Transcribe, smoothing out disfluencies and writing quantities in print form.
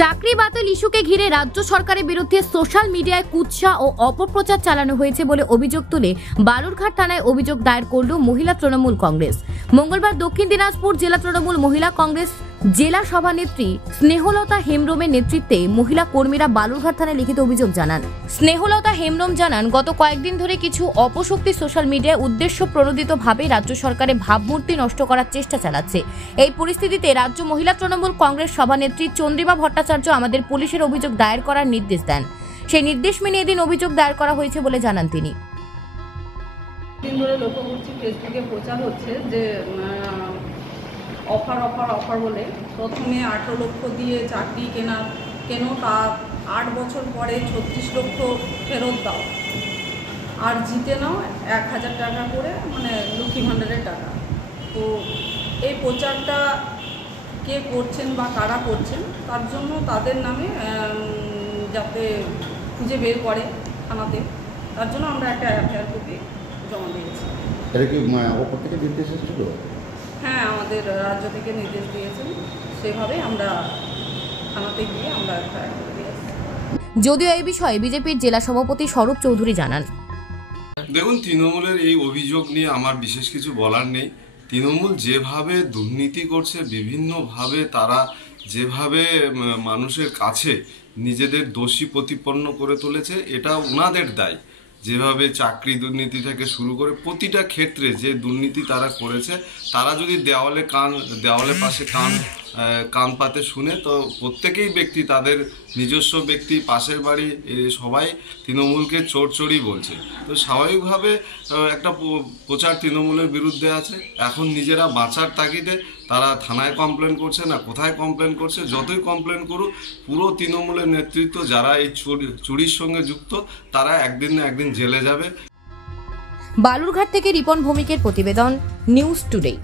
চাকরি বাতিল ইস্যুকে ঘিরে রাজ্য সরকারের বিরুদ্ধে সোশ্যাল মিডিয়ায় কুৎসা ও অপপ্রচার চালানো হয়েছে বলে অভিযোগ তুলে বালুরঘাট থানায় অভিযোগ দায়ের করল মহিলা তৃণমূল কংগ্রেস। মঙ্গলবার দক্ষিণ দিনাজপুর জেলা তৃণমূল মহিলা কংগ্রেস জেলা সভানেত্রী স্নেহলতা হেমব্রমের নেতৃত্বে মহিলা কর্মীরা বালুরঘাট থানায় লিখিত অভিযোগ জানান। স্নেহলতা হেমব্রম জানান, গত কয়েকদিন ধরে কিছু অপশক্তি সোশ্যাল মিডিয়ায় উদ্দেশ্য প্রণোদিতভাবে রাজ্য সরকারের ভাবমূর্তি নষ্ট করার চেষ্টা চালাচ্ছে। এই পরিস্থিতিতে রাজ্য মহিলা তৃণমূল কংগ্রেস সভানেত্রী চন্দ্রিমা ভট্টাচার্য আমাদের পুলিশের অভিযোগ দায়ের করার নির্দেশ দেন। সেই নির্দেশ মেনে এদিন অভিযোগ দায়ের করা হয়েছে বলে জানান তিনি। দিন ধরে লক্ষ্য করছি ফেসবুকে প্রচার হচ্ছে যে অফার বলে প্রথমে 18 লক্ষ দিয়ে চাকরি কেন তার 8 বছর পরে 36 লক্ষ ফেরত দাও আর জিতে নাও 1000 টাকা করে, মানে লক্ষ্মী ভাণ্ডারের টাকা। তো এই প্রচারটা কে করছেন বা কারা করছেন তার জন্য তাদের নামে যাতে খুঁজে বের করে থানাতে, তার জন্য আমরা একটা এফআইআর কপি জমা দিয়েছি। এটা কি ওপর থেকে নির্দেশ এসেছিল? হ্যাঁ, আমাদের রাজ্য থেকে নির্দেশ দিয়েছেন, সেভাবে আমরা থানাতে গিয়ে আমরা এফআইআর করে দিয়েছি। যদিও এই বিষয়ে বিজেপির জেলা সভাপতি স্বরূপ চৌধুরী জানান, দেখুন, তৃণমূলের এই অভিযোগ নিয়ে আমার বিশেষ কিছু বলার নেই। তৃণমূল যেভাবে দুর্নীতি করছে, বিভিন্নভাবে তারা যেভাবে মানুষের কাছে নিজেদের দোষী প্রতিপন্ন করে তুলেছে, এটা ওনাদের দায়। যেভাবে চাকরি দুর্নীতি থেকে শুরু করে প্রতিটা ক্ষেত্রে যে দুর্নীতি তারা করেছে, তারা যদি দেওয়ালে পাশে কান পাতে শুনে, তো প্রত্যেকেই ব্যক্তি তাদের নিজস্ব ব্যক্তি, পাশের বাড়ি সবাই তৃণমূলকে চোরচোরই বলছে। তো স্বাভাবিকভাবে একটা প্রচার তৃণমূলের বিরুদ্ধে আছে। এখন নিজেরা বাঁচার তাগিদে তারা থানায় কমপ্লেন করছে না, কোথায় কমপ্লেন করছে। যতই কমপ্লেন করুক, পুরো তৃণমূলের নেতৃত্ব যারা এই চুরির সঙ্গে যুক্ত, তারা একদিন না একদিন জেলে যাবে। বালুরঘাট থেকে রিপন ভৌমিকের প্রতিবেদন, নিউজ টুডে।